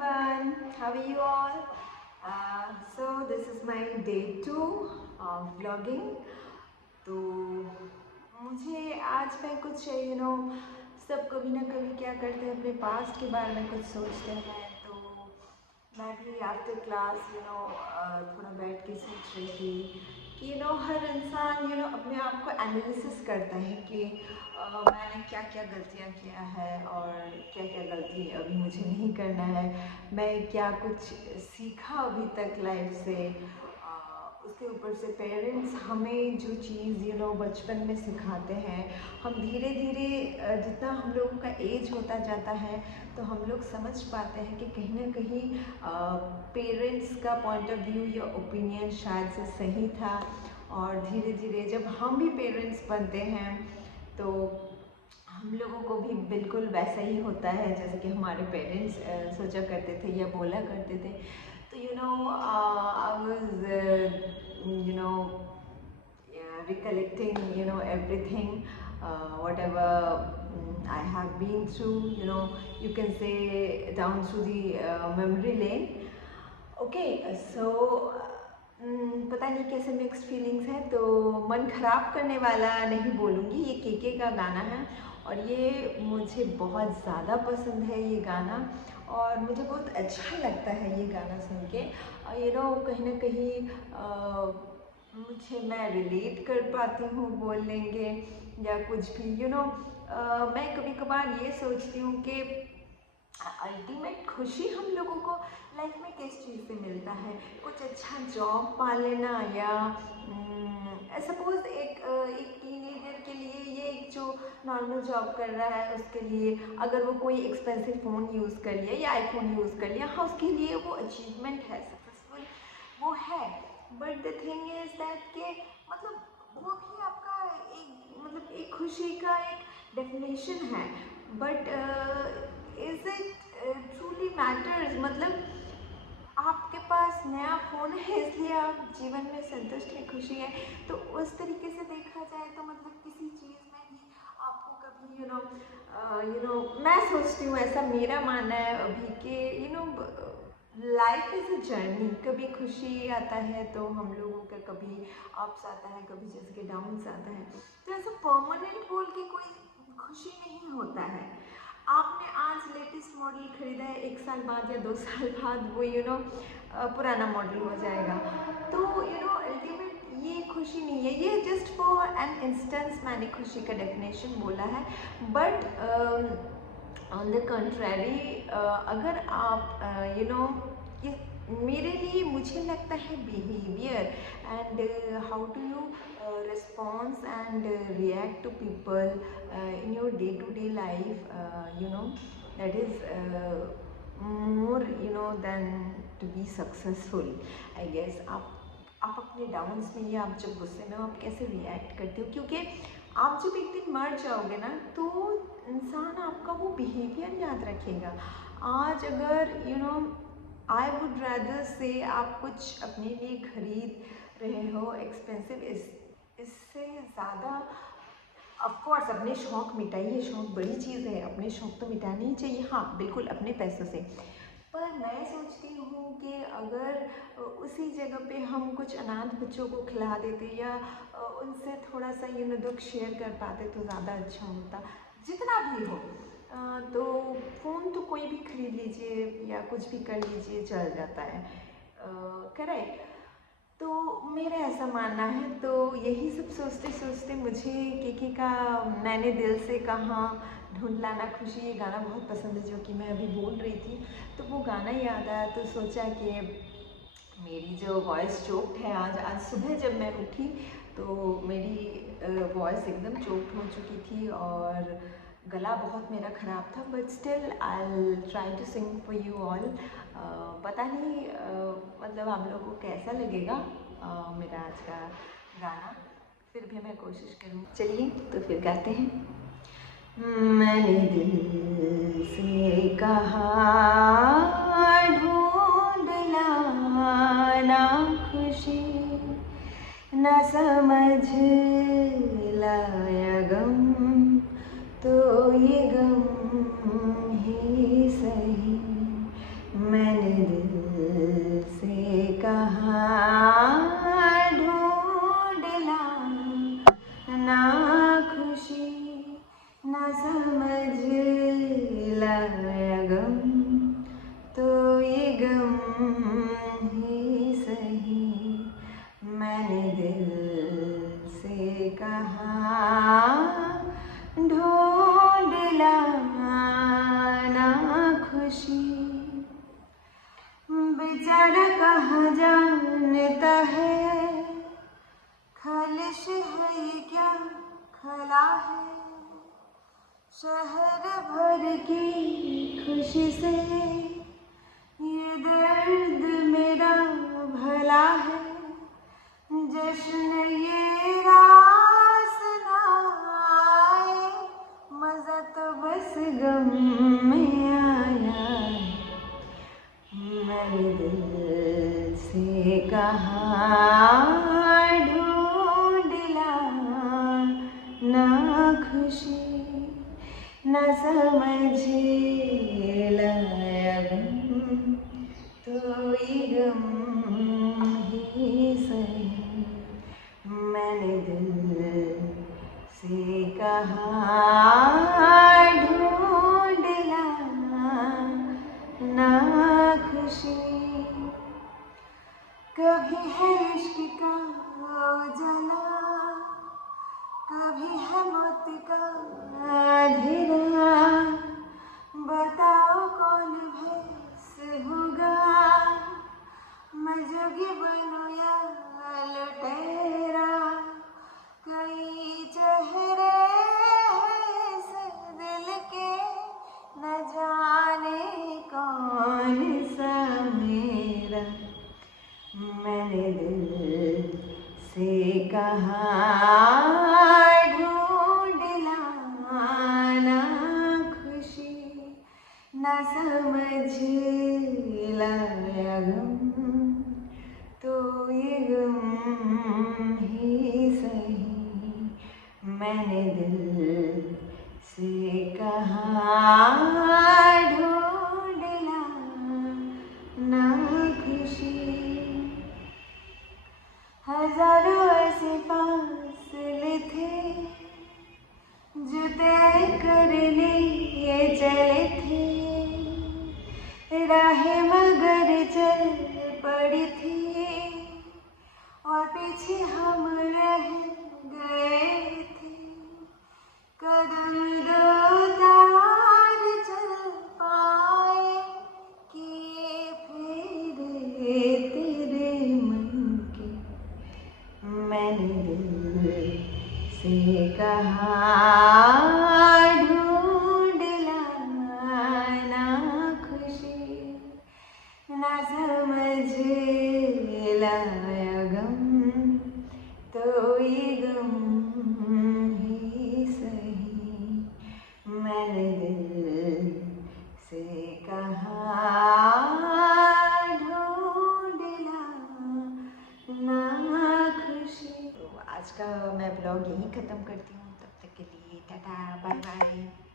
everyone, how are you all? So this is my day 2 of vlogging. तो मुझे आज मैं कुछ सब कभी ना कभी क्या करते हैं, अपने पास्ट के बारे में कुछ सोचते हैं। तो मैं भी आफ्टर क्लास थोड़ा बैठ के सोच रही थी कि हर इंसान अपने आप को एनालिसिस करता है कि मैंने क्या क्या गलतियाँ किया है और क्या क्या गलती अभी मुझे नहीं करना है। मैं क्या कुछ सीखा अभी तक लाइफ से। उसके ऊपर से पेरेंट्स हमें जो चीज़ बचपन में सिखाते हैं, हम धीरे धीरे जितना हम लोगों का एज होता जाता है तो हम लोग समझ पाते हैं कि कहीं ना कहीं पेरेंट्स का पॉइंट ऑफ व्यू या ओपिनियन शायद से सही था। और धीरे धीरे जब हम भी पेरेंट्स बनते हैं तो हम लोगों को भी बिल्कुल वैसा ही होता है जैसे कि हमारे पेरेंट्स सोचा करते थे या बोला करते थे। तो I was recollecting everything, whatever I have been through, you can say down through the memory lane. Okay, so पता नहीं कैसे मिक्स्ड फीलिंग्स हैं, तो मन ख़राब करने वाला नहीं बोलूँगी। ये केके का गाना है और ये मुझे बहुत ज़्यादा पसंद है ये गाना, और मुझे बहुत अच्छा लगता है ये गाना सुन के। कहीं ना कहीं मुझे मैं रिलेट कर पाती हूँ बोल लेंगे या कुछ भी। मैं कभी कभार ये सोचती हूँ कि अल्टीमेट खुशी हम लोगों को लाइफ में किस चीज़ से मिलता है। कुछ अच्छा जॉब पा लेना, या सपोज एक टीनेजर के लिए ये एक जो नॉर्मल जॉब कर रहा है उसके लिए अगर वो कोई एक्सपेंसिव फ़ोन यूज़ कर लिया या आईफोन यूज़ कर लिया, हाँ उसके लिए वो अचीवमेंट है, सक्सेसफुल वो है। But the thing is that कि मतलब वो भी आपका एक खुशी का एक डेफिनेशन है। But is it truly matters? मतलब आपके पास नया फ़ोन है इसलिए आप जीवन में संतुष्ट है, खुशी है, तो उस तरीके से देखा जाए तो मतलब किसी चीज़ में भी आपको कभी मैं सोचती हूँ, ऐसा मेरा मानना है अभी कि लाइफ इज़ अ जर्नी। कभी खुशी आता है तो हम लोगों का कभी अप्स आता है, कभी जैसे कि डाउन्स आता है। तो ऐसा परमानेंट बोल के कोई खुशी नहीं होता है। आपने आज लेटेस्ट मॉडल खरीदा है, 1 साल बाद या 2 साल बाद वो पुराना मॉडल हो जाएगा। तो अल्टीमेट ये खुशी नहीं है, ये जस्ट फॉर एन इंस्टेंस मैंने खुशी का डेफिनेशन बोला है। बट ऑन द कंट्रेरी अगर आप ये मेरे लिए मुझे लगता है behaviour and how do you response and react to people in your day-to-day life, that is more than to be successful, I guess। आप अपने डाउन्स में या आप जब गुस्से में हो आप कैसे रिएक्ट करते हो, क्योंकि आप जब एक दिन मर जाओगे ना तो इंसान आपका वो बिहेवियर याद रखेगा। आज अगर आई वुड रैदर से आप कुछ अपने लिए खरीद रहे हो एक्सपेंसिव, इससे ज़्यादा ऑफकोर्स अपने शौक़ मिटाइए, शौक़ बड़ी चीज़ है, अपने शौक़ तो मिटाने ही चाहिए, हाँ बिल्कुल अपने पैसों से। पर मैं सोचती हूँ कि अगर उसी जगह पे हम कुछ अनाथ बच्चों को खिला देते या उनसे थोड़ा सा दुख शेयर कर पाते तो ज़्यादा अच्छा होता। जितना भी हो तो फ़ोन तो कोई भी खरीद लीजिए या कुछ भी कर लीजिए, चल जाता है, करेक्ट। तो मेरा ऐसा मानना है। तो यही सब सोचते सोचते मुझे केके का मैंने दिल से कहा ढूंढ लाना खुशी, ये गाना बहुत पसंद है जो कि मैं अभी बोल रही थी। तो वो गाना याद आया तो सोचा कि मेरी जो वॉइस चोक्ड है, आज सुबह जब मैं उठी तो मेरी वॉइस एकदम चोक्ड हो चुकी थी और गला बहुत मेरा ख़राब था। But still I will try to sing for you all. पता नहीं मतलब आप लोगों को कैसा लगेगा मेरा आज का गाना, फिर भी मैं कोशिश करूँ। चलिए तो फिर गाते हैं। मैंने दिल से कहा ढूंढ लाना खुशी, न समझ लाया गम तो ये गम ही सही। खुशी। बेचारा कहाँ जानता है, खालिश है ये क्या खला है। शहर भर की खुशी से ये दर्द मेरा भला है। जश्न ये रास ना आए, मजा तो बस गम में आया है। मेरे दिल से कहाँ ढूंढ लाना खुशी, न समझ लाया गम तो ये गम ही सही। मैंने दिल से कहाँ ढूंढ लाना खुशी। कभी है इश्क का उजाला, कभी है मौत का अंधेरा। बताओ कौन भैंस होगा, मैं जोगी बनूं या लुटेरा। कई चेहरे हैं इस दिल के, न जाने कौन सा मेरा। मैंने दिल से कहाँ ढूंढ लाना खुशी, न समझ लाया गम तो ये गम ही सही। मैंने दिल से कहाँ ढूंढ लाना खुशी। हजारों ऐसे फासले थे जो तय करने चले थे, राहें मगर चल पड़ी थी और पीछे हम रह गए थे। कदम दो तार चल पाए कि फेरे तेरे मन के। मैंने दिल से कहाँ ढूंढ लाना खुशी, न समझ लाया गम तो ये गम ही सही। मैंने दिल से कहाँ ढूंढ लाना खुशी। तो आज का मैं ब्लॉग यहीं ख़त्म करती हूँ। तब तक के लिए टाटा बाय बाय।